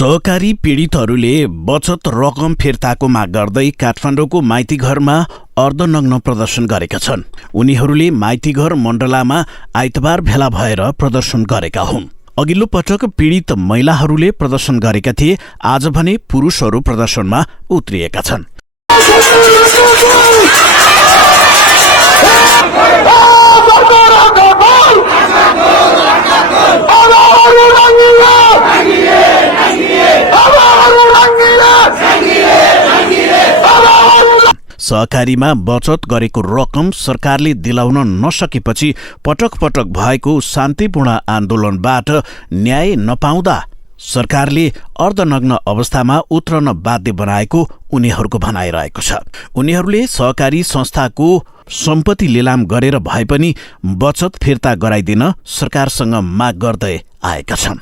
सहकारी पीडितहरूले बचत रकम फिर्ताको माग गर्दै काठमाडौँको माइतीघरमा अर्धनग्न प्रदर्शन गरेका छन्। उनीहरूले माइतीघर मण्डलामा आइतबार भेला भएर प्रदर्शन गरेका हुन्। अघिल्लो पटक पीडित महिलाहरूले प्रदर्शन गरेका थिए, आज भने पुरुषहरू प्रदर्शनमा उत्रिएका छन्। सहकारीमा बचत गरेको रकम सरकारले दिलाउन नसकेपछि पटक पटक भएको शान्तिपूर्ण आन्दोलनबाट न्याय नपाउँदा सरकारले अर्धनग्न अवस्थामा उत्रन बाध्य बनाएको उनीहरूको भनाइरहेको छ। उनीहरूले सहकारी संस्थाको सम्पत्ति लिलाम गरेर भए पनि बचत फिर्ता गराइदिन सरकारसँग माग गर्दै आएका छन्।